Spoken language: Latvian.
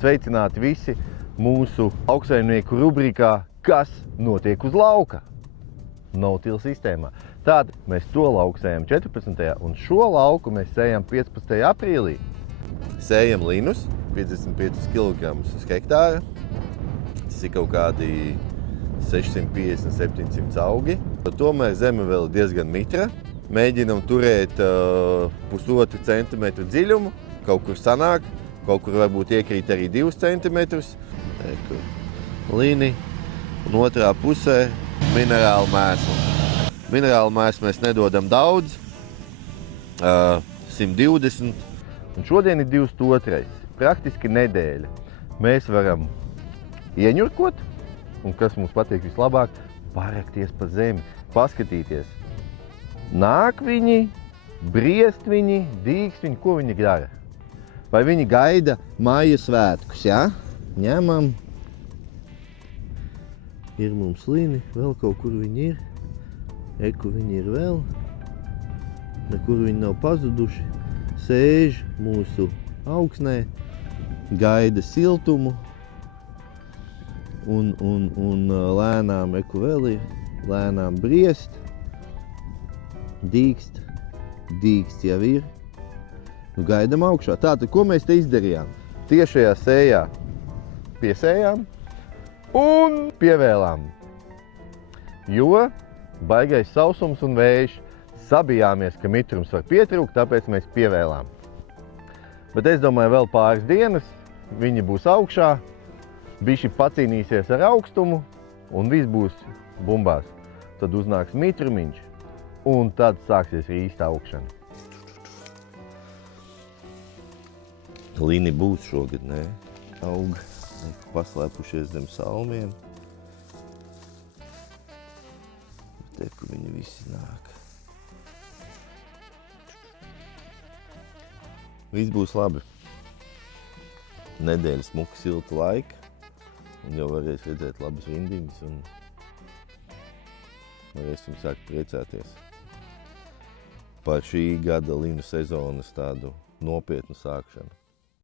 Sveicināti visi mūsu lauksaimnieku rubrikā Kas notiek uz lauka? No-till sistēmā. Tātad mēs to lauku sējam 14. un šo lauku mēs sējam 15. aprīlī. Sējam linus 55 kg uz hektāra. Tas ir kaut kādi 650–700 augi. Tomēr zeme vēl diezgan mitra. Mēģinam turēt 1,5 centimetru dziļumu. Kaut kur sanāk, kaut kur varbūt iekrīt arī 2 centimetrus. Līni un otrā pusē minerālu mēslu. Minerālu mēslu mēs nedodam daudz, 120. Un šodien ir 22. Praktiski nedēļa. Mēs varam ieņurkot, un kas mums patīk vislabāk, parakties pa zemi, paskatīties. Nāk viņi, briest viņi, dīkst viņi, ko viņi dara? Vai viņi gaida māju svētkus, ja? Ņemam. Ir mums līni, vēl kaut kur viņi ir. Eku viņi ir vēl. Nekur viņi nav pazuduši. Sēž mūsu augsnē, gaida siltumu. Un lēnām eku vēl ir, lēnām briest. Dīkst jau ir. Nu, gaidam augšā. Tātad, ko mēs te izdarījām? Tiešajā sējā piesējām un pievēlām. Jo baigais sausums un vējš, sabijāmies, ka mitrums var pietrūkt, tāpēc mēs pievēlām. Bet es domāju, vēl pāris dienas viņi būs augšā, bišķi pacīnīsies ar augstumu un viss būs bumbās. Tad uznāks mitrumiņš. Un tad sāksies īsta augšana. Līni būs šogad, ne? Aug, paslēpušies zem salmiem. Te, kur viņi visi nāk. Viss būs labi. Nedēļa smuka silta laika. Un jau varēs redzēt labas vindiņas un varēsim sākt priecāties par šī gada līnu sezonas tādu nopietnu sākšanu.